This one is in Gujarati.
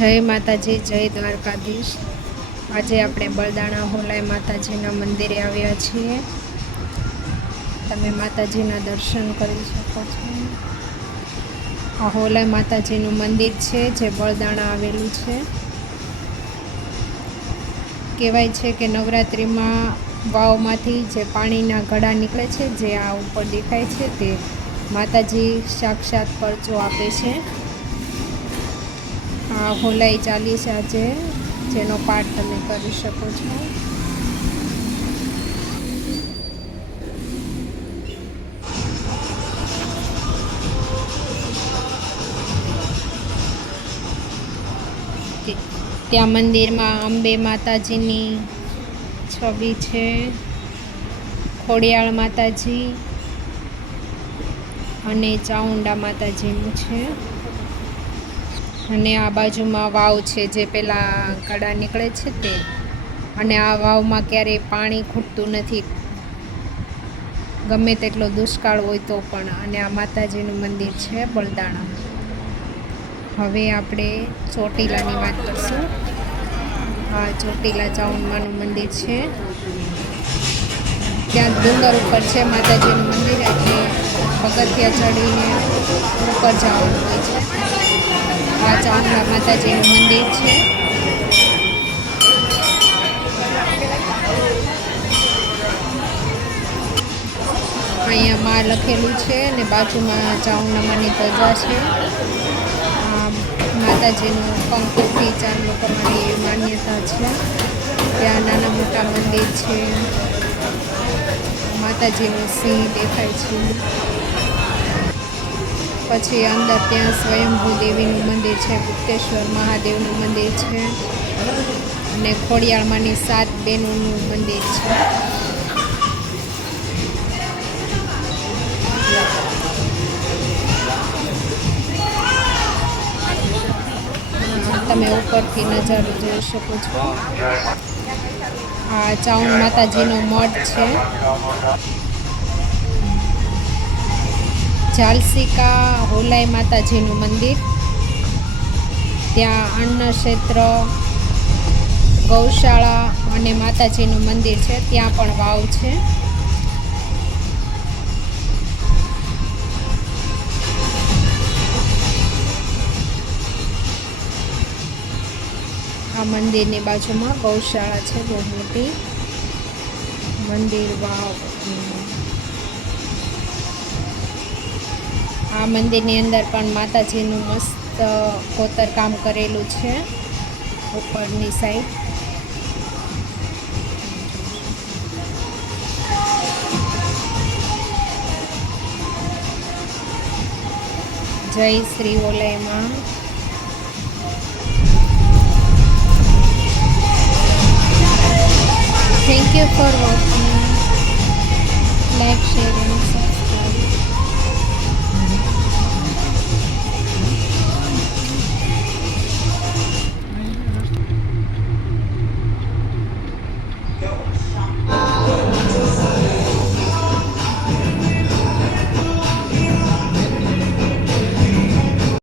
જય માતાજી, જય દ્વારકાધીશ. આજે આપણે બળદાણા હોલાઈ માતાજીના મંદિરે આવ્યા છીએ. તમે માતાજીના દર્શન કરી શકો છો. આ હોલાઈ માતાજીનું મંદિર છે, જે બળદાણા આવેલું છે. કહેવાય છે કે નવરાત્રિમાં વાવમાંથી જે પાણીના ઘડા નીકળે છે, જે આ ઉપર દેખાય છે, તે માતાજી સાક્ષાત પરચો આપે છે. હોલાઈ ચાલીસા છે જેનો પાઠ તમે કરી શકો છો. ત્યાં મંદિરમાં અંબે માતાજીની છબી છે, ખોડિયાળ માતાજી અને ચાઉંડા માતાજીનું છે. અને આ બાજુમાં વાવ છે, જે પેલા કડા નીકળે છે તે. અને આ વાવમાં ક્યારેય પાણી ખૂટતું નથી. ગમે તેટલો દુષ્કાળ હોય તો પણ. અને આ માતાજીનું મંદિર છે બલદાણા. હવે આપણે ચોટીલાની વાત કરીશું. આ ચોટીલા ચાઉંડમાનું મંદિર છે. ત્યાં ડુંગર ઉપર છે માતાજીનું મંદિર. પગથિયા ચડીને ઉપર જવાનું હોય છે. આ ચામુંડા માતાજીનું મંદિર છે. અહીંયા માં લખેલું છે અને બાજુમાં ચાઉંડામાની ધજા છે. માતાજીનું પંખોથી ચાર લોકો મારી માન્યતા છે. ત્યાં નાના મોટા મંદિર છે. માતાજીનું સિંહ દેખાય છે. પછી અંદર ત્યાં સ્વયંભૂ દેવીનું મંદિર છે, ગુપ્તેશ્વર મહાદેવનું મંદિર છે અને ખોડિયાળમાંની સાત બહેનોનું મંદિર છે. તમે ઉપરથી નજારો જોઈ શકો છો. આ ચાઉન માતાજીનો મઠ છે. જાલસિકા હોલાઈ માતાજીનું મંદિર. ત્યાં અન્ન ક્ષેત્ર ગૌશાળા અને માતાજીનું મંદિર છે. ત્યાં પણ વાવ છે. આ મંદિરની બાજુમાં ગૌશાળા છે બહુ મોટી. મંદિર વાવ. આ મંદિરની અંદર પણ માતાજીનું મસ્ત કોતરકામ કરેલું છે ઉપરની સાઈડ જય Shri ઓલયમાં thank you for watching like share.